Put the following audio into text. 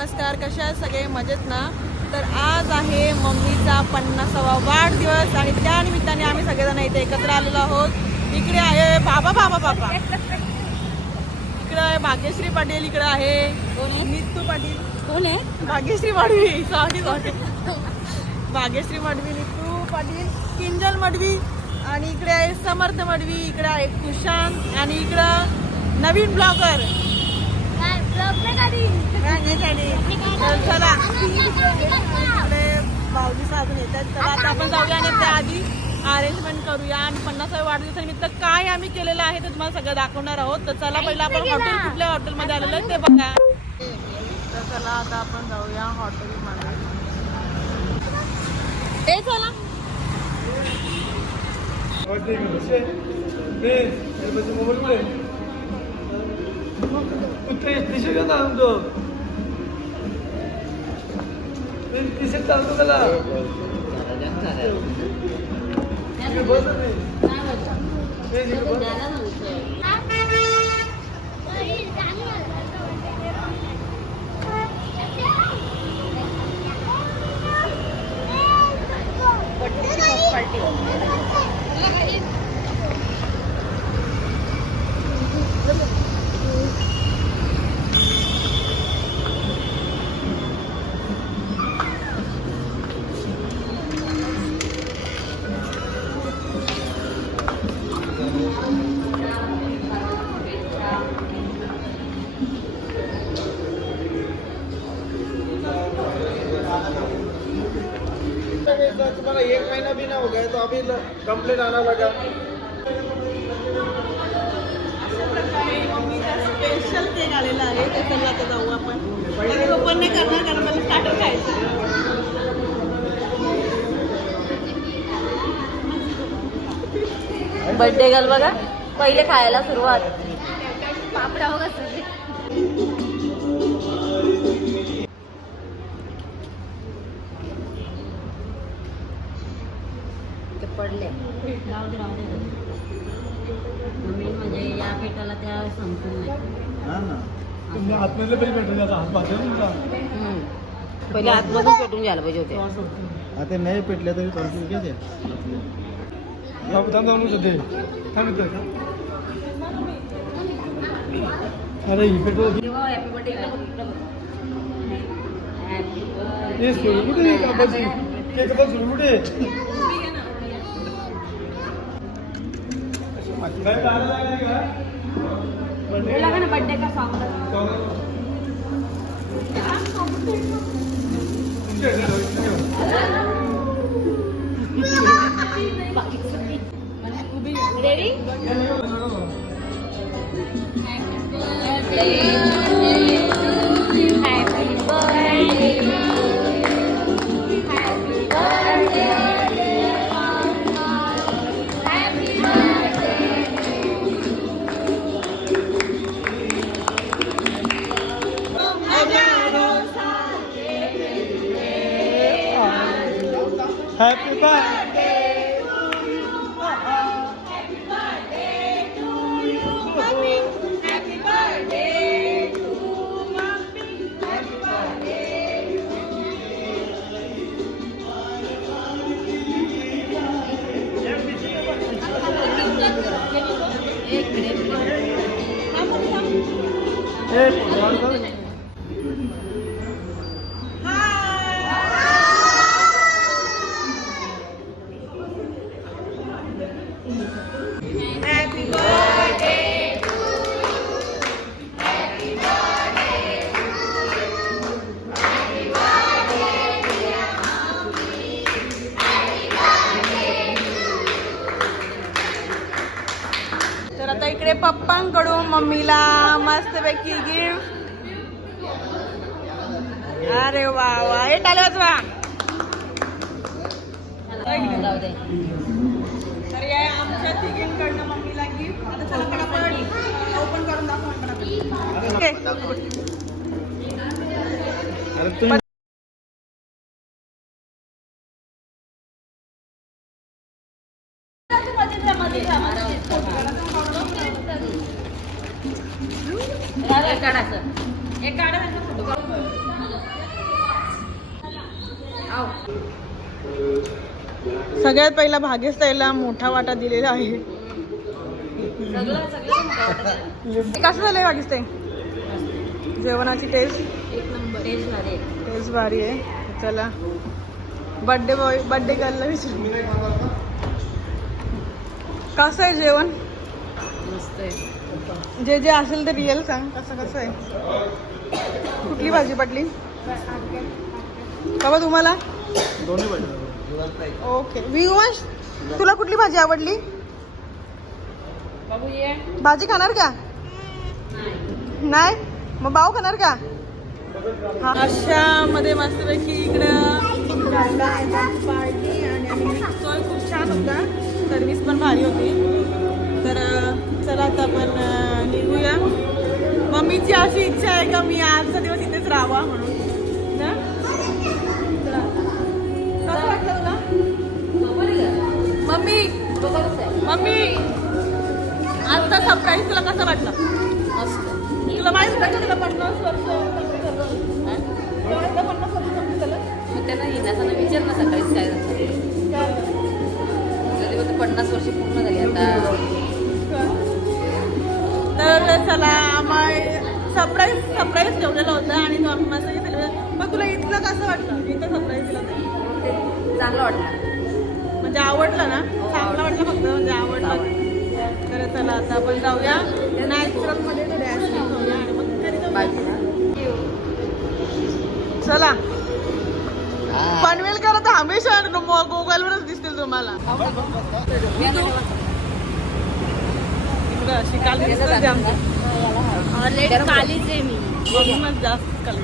नमस्कार कशा सगळे? मजेत ना? तर आज आहे मम्मीचा पन्नासावा वाढदिवस आणि त्या निमित्ताने आम्ही सगळेजण इथे एकत्र आलेलो आहोत. इकडे आहे बाबा बाबा बाबा. इकडे आहे भाग्यश्री पाटील इकडे आहे नितू पाटील. कोण आहे? भाग्यश्री मडवी. सॉरी सॉरी भाग्यश्री मडवी नितू पाटील किंजल मडवी आणि इकडे आहे समर्थ मडवी इकडे आहे कुशांत आणि इकडं नवीन ब्लॉगर. चला. भाऊजी अजून येतात. तर आता आपण जाऊया आणि त्याआधी अरेंजमेंट करूया. आणि पन्नासाव्या वाढदिवसानिमित्त काय आम्ही केलेलं आहे ते तुम्हाला सगळं दाखवणार आहोत. तर चला पहिलं आपण हॉटेल कुठल्या हॉटेलमध्ये आलेलो ते बघा. तर चला आता आपण जाऊया हॉटेलमध्ये ते चला. Ustedes estoy llorando. Me estoy sentando de la. ¿Qué pasa? Thank you. तुम्हाला एक महीना भी ना हो गया तो अभी कंप्लेंट आना लगा. स्पेशल केक आलेला आहे ते चला आता जाऊ आपण. पण ओपन नाही करणार कारण मला स्टार्टर खायचं बर्थडे गर्ल बघा पहिले खायला सुरुवात. ते मेन म्हणजे या पेटाला त्या संपून नाही. आतमधले तरी भेटून हात. पहिले आतमधून पेटून घ्यायला पाहिजे होते. आता नाही पेटले तरी थोडं घ्या ते? थांब थांब जाऊन सध्या थांब इथं अरे ही पेट्रोल हॅपी बर्थडे हे सोडू कुठे कापायची केक तर सोडू कुठे काय गाणं लागलंय का? बोला का ना बर्थडे का सॉन्ग तुमच्या ह्याच्यात होईल. रेडी तर आता इकडे पप्पांकडून मम्मीला मस्तपैकी गिफ्ट अरे वा वा हे टाळ्याच वा तर या आमच्या तिघींकडनं मम्मीला गिफ्ट आता चला पटापट. ओपन करून दाखवा पटापट. एक काढा त्यांचा फोटो सगळ्यात पहिला भाग्यस ताईला मोठा वाटा दिलेला आहे. कसं झालंय भाग्यस ताई जेवणाची टेस्ट एक नंबर टेस्ट भारी आहे. टेस्ट भारी आहे चला बर्थडे बॉय बर्थडे गर्लला विचारू कसं आहे जेवण? मस्त आहे. जे जे असेल ते रिअल सांग कसं कसं आहे? कुठली भाजी पडली? बाबा तुम्हाला? ओके विवंश तुला कुठली भाजी आवडली? बाबू ये. भाजी खाणार का? नाही. मग भाऊ खाणार का? अशा मध्ये मस्तपैकी इकडं निघतोय खूप छान होता. सर्विस पण भारी होती. तर चला आता आपण निघूया. मम्मीची अशी इच्छा आहे का मी आजचा दिवस इथेच राहावा म्हणून? ना? कसं वाटलं तुला? मम्मी मम्मी आजचा सरप्राईज तुला कसं वाटलं? तुला माहीत होतं तुला पन्नास वर्ष पन्नास वर्ष त्यांना येण्याचं विचार ना सकाळीच काय पन्नास वर्ष पूर्ण झाली आता तर चला आम्हाला सरप्राईज सरप्राईज ठेवलेलं होतं आणि तो आम्ही मस्त पण तुला इथलं कसं वाटलं? इथं सरप्राईज दिलं चांगलं वाटलं. म्हणजे आवडलं ना? चांगलं वाटलं फक्त म्हणजे आवडलं. तर चला आता आपण जाऊया. दिसतील तुम्हाला. इकडं अशी काल दिसत जास्त काल